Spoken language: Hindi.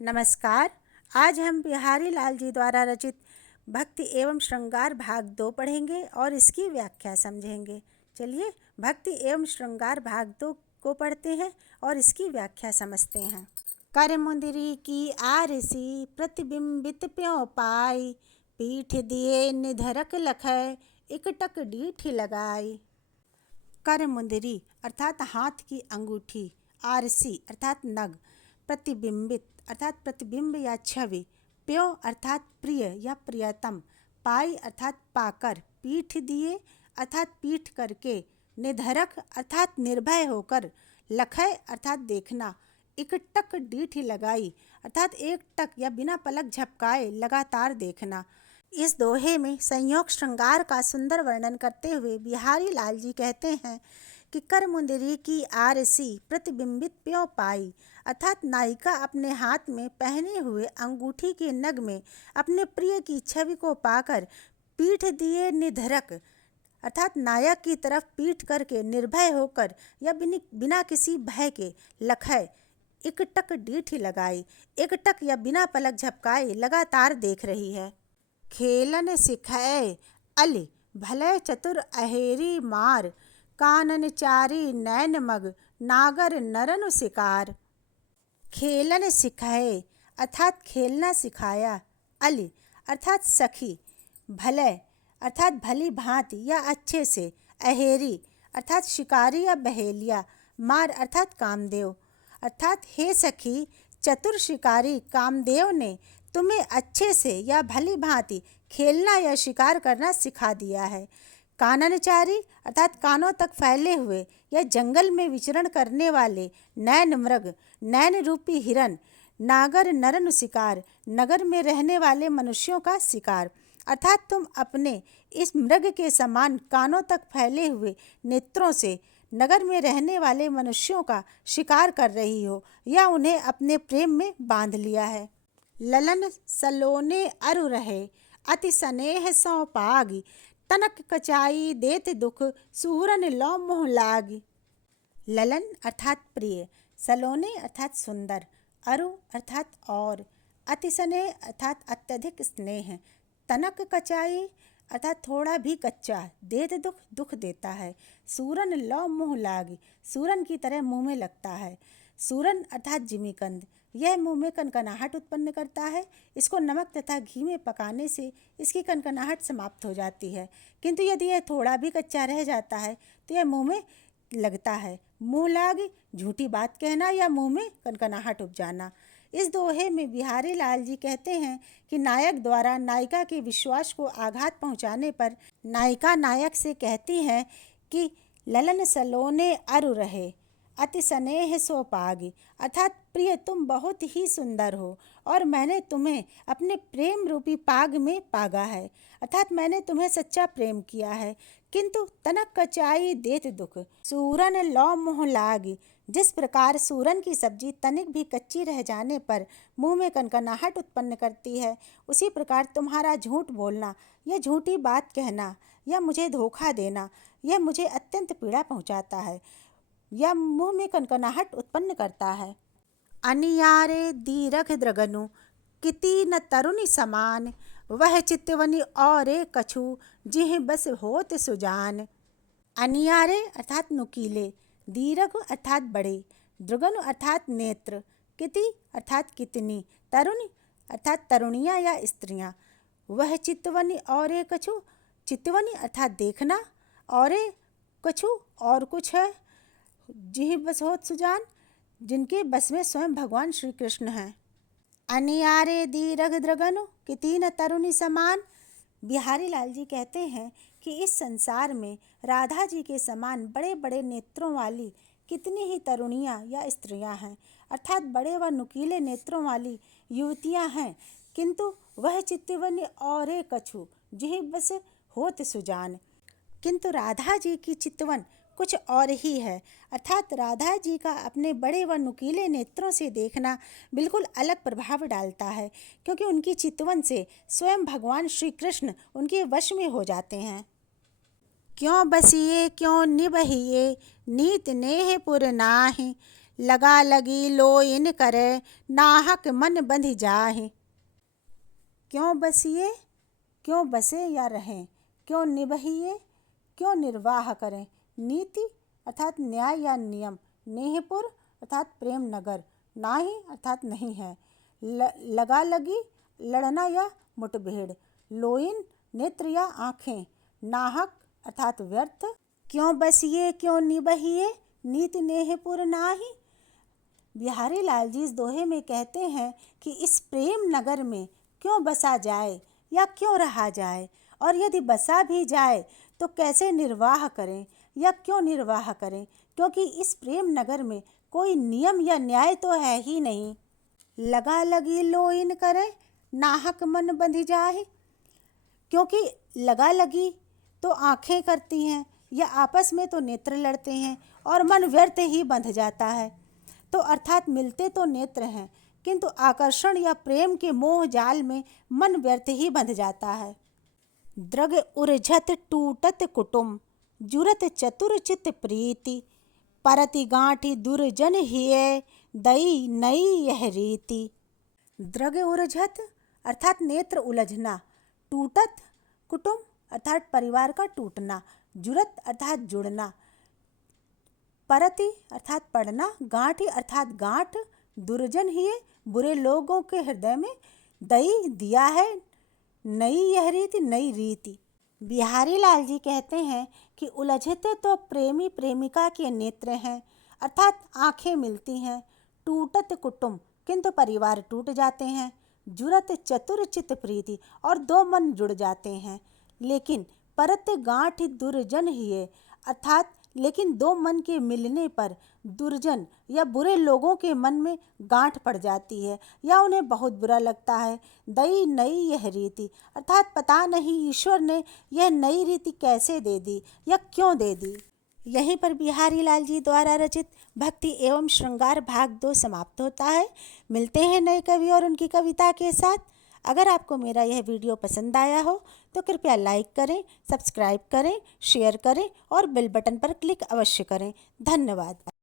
नमस्कार। आज हम बिहारी लाल जी द्वारा रचित भक्ति एवं श्रृंगार भाग 2 पढ़ेंगे और इसकी व्याख्या समझेंगे। चलिए भक्ति एवं श्रृंगार भाग 2 को पढ़ते हैं और इसकी व्याख्या समझते हैं। कर मुंदरी की आरसी प्रतिबिंबित प्यों पाई, पीठ दिए निधरक लखै इकटक डीठ लगाई। कर मुंदरी अर्थात हाथ की अंगूठी, आरसी अर्थात नग, प्रतिबिंबित अर्थात प्रतिबिंब या छवि, प्यो अर्थात प्रिय या प्रियतम, पाई अर्थात पाकर, पीठ दिए अर्थात पीठ करके, निधरक अर्थात निर्भय होकर, लखय अर्थात देखना, इकटक डीठ लगाई अर्थात एक टक या बिना पलक झपकाए लगातार देखना। इस दोहे में संयोग श्रृंगार का सुंदर वर्णन करते हुए बिहारी लाल जी कहते हैं कि कर मुंदरी की आरसी प्रतिबिंबित प्यों पाई, अर्थात नायिका अपने हाथ में पहने हुए अंगूठी के नग में अपने प्रिय की छवि को पाकर पीठ दिए निधरक अर्थात नायक की तरफ पीठ करके निर्भय होकर या बिना किसी भय के लखय इकटक डीठ लगाई, एकटक या बिना पलक झपकाए लगातार देख रही है। खेलन सिखै अल भले चतुर अहेरी मार, कानन चारी नैन मग नागर नरन शिकार। खेलन सिखाए अर्थात खेलना सिखाया, अल अर्थात सखी, भले अर्थात भली भांति या अच्छे से, अहेरी अर्थात शिकारी या बहेलिया, मार अर्थात कामदेव, अर्थात हे सखी चतुर शिकारी कामदेव ने तुम्हें अच्छे से या भली भांति खेलना या शिकार करना सिखा दिया है। काननचारी अर्थात कानों तक फैले हुए या जंगल में विचरण करने वाले नैन मृग, नैन रूपी हिरन, नागर नरन शिकार, नगर में रहने वाले मनुष्यों का शिकार, अर्थात तुम अपने इस मृग के समान कानों तक फैले हुए नेत्रों से नगर में रहने वाले मनुष्यों का शिकार कर रही हो या उन्हें अपने प्रेम में बांध लिया है। ललन सलोने अरु रहे अति स्नेह सौ पागी, तनक कचाई देत दुख सुहरन लौ मोह लागी। ललन अर्थात प्रिय, सलोने अर्थात सुंदर, अरु अर्थात और, अति स्नेह अर्थात अत्यधिक स्नेह, तनक कचाई अर्थात थोड़ा भी कच्चा, देत दुख दुख देता है, सूरन लौ मुँह लागी सूरन की तरह मुंह में लगता है। सूरन अर्थात जिमीकंद, यह मुंह में कनकनाहट उत्पन्न करता है। इसको नमक तथा घी में पकाने से इसकी कनकनाहट समाप्त हो जाती है, किंतु यदि यह थोड़ा भी कच्चा रह जाता है तो यह मुंह में लगता है। मुँह लाग झूठी बात कहना या मुंह में कनकनाहट उपजाना। इस दोहे में बिहारी लाल जी कहते हैं कि नायक द्वारा नायिका के विश्वास को आघात पहुंचाने पर नायिका नायक से कहती है कि ललन सलोने अरु रहे अति स्नेह सो पागी, अर्थात प्रिय तुम बहुत ही सुंदर हो और मैंने तुम्हें अपने प्रेम रूपी पाग में पागा है, अर्थात मैंने तुम्हें सच्चा प्रेम किया है। किंतु तनक कचाई देत दुख सूरन लौ मुँह लागी, जिस प्रकार सूरन की सब्जी तनिक भी कच्ची रह जाने पर मुंह में कनकनाहट उत्पन्न करती है, उसी प्रकार तुम्हारा झूठ बोलना या झूठी बात कहना या मुझे धोखा देना यह मुझे अत्यंत पीड़ा पहुंचाता है या मुंह में कनकनाहट उत्पन्न करता है। अनियारे दीरघ द्रगनु किति न तरुणी समान, वह चितवनी और कछु जिह बस होत सुजान। अनियारे अर्थात नुकीले, दीर्घ अर्थात बड़े, द्रुगनु अर्थात नेत्र, किति अर्थात कितनी, तरुणी अर्थात तरुणियाँ या स्त्रियाँ, वह चितवनी और कछु, चितवनी अर्थात देखना, और कछु और कुछ है, जिह बस होत सुजान जिनके बस में स्वयं भगवान श्री कृष्ण हैं। अनियारे दीरघ द्रगनु किति न तरुणी समान। बिहारी लाल जी कहते हैं कि इस संसार में राधा जी के समान बड़े बड़े नेत्रों वाली कितनी ही तरुणियाँ या स्त्रियाँ हैं, अर्थात बड़े व नुकीले नेत्रों वाली युवतियाँ हैं, किंतु वह चितवनी और कछु जिह बस होत सुजान, किंतु राधा जी की चितवन कुछ और ही है, अर्थात राधा जी का अपने बड़े व नुकीले नेत्रों से देखना बिल्कुल अलग प्रभाव डालता है, क्योंकि उनकी चितवन से स्वयं भगवान श्री कृष्ण उनके वश में हो जाते हैं। क्यों बसिए क्यों निबहिए नीत नेह पुर नाहि, लगा लगी लोइन करे, नाहक मन बंधि जाहि। क्यों बसिए, क्यों बसे या रहें, क्यों निबहिए, क्यों निर्वाह करें। नीति अर्थात न्याय या नियम, नेहपुर अर्थात प्रेम नगर, नाही अर्थात नहीं है, लगा लगी लड़ना या मुठभेड़, लोइन नेत्र या आँखें, नाहक अर्थात व्यर्थ। क्यों बसिए क्यों निबहिए, नीति नेहपुर नाही। बिहारी लाल जी इस दोहे में कहते हैं कि इस प्रेम नगर में क्यों बसा जाए या क्यों रहा जाए, और यदि बसा भी जाए तो कैसे निर्वाह करें या क्यों निर्वाह करें, क्योंकि इस प्रेम नगर में कोई नियम या न्याय तो है ही नहीं। लगा लगी लोइन करे, नाहक मन बंधि जाहि। क्योंकि लगा लगी तो आँखें करती हैं या आपस में तो नेत्र लड़ते हैं और मन व्यर्थ ही बंध जाता है। तो अर्थात मिलते तो नेत्र हैं किंतु आकर्षण या प्रेम के मोह जाल में मन व्यर्थ ही बंध जाता है। द्रग उरझत टूटत कुटुम, जुरत चतुर चित प्रीति, परति गांठी दुर्जन हिय, दई नई यह रीति। द्रग उरझत अर्थात नेत्र उलझना, टूटत कुटुम अर्थात परिवार का टूटना, जुरत अर्थात जुड़ना, परति अर्थात पढ़ना, गांठी अर्थात गांठ, दुर्जन ही बुरे लोगों के हृदय में, दई दिया है, नई यह रीति नई रीति। बिहारी लाल जी कहते हैं कि उलझते तो प्रेमी प्रेमिका के नेत्र हैं अर्थात आंखें मिलती हैं, टूटत कुटुंब किंतु परिवार टूट जाते हैं, जुरत चतुर चित प्रीति और दो मन जुड़ जाते हैं, लेकिन परत गांठ दुर्जन हिय अर्थात लेकिन दो मन के मिलने पर दुर्जन या बुरे लोगों के मन में गांठ पड़ जाती है या उन्हें बहुत बुरा लगता है। दई नई यह रीति अर्थात पता नहीं ईश्वर ने यह नई रीति कैसे दे दी या क्यों दे दी। यहीं पर बिहारी लाल जी द्वारा रचित भक्ति एवं श्रृंगार भाग 2 समाप्त होता है। मिलते हैं नए कवि और उनकी कविता के साथ। अगर आपको मेरा यह वीडियो पसंद आया हो तो कृपया लाइक करें, सब्सक्राइब करें, शेयर करें और बेल बटन पर क्लिक अवश्य करें। धन्यवाद।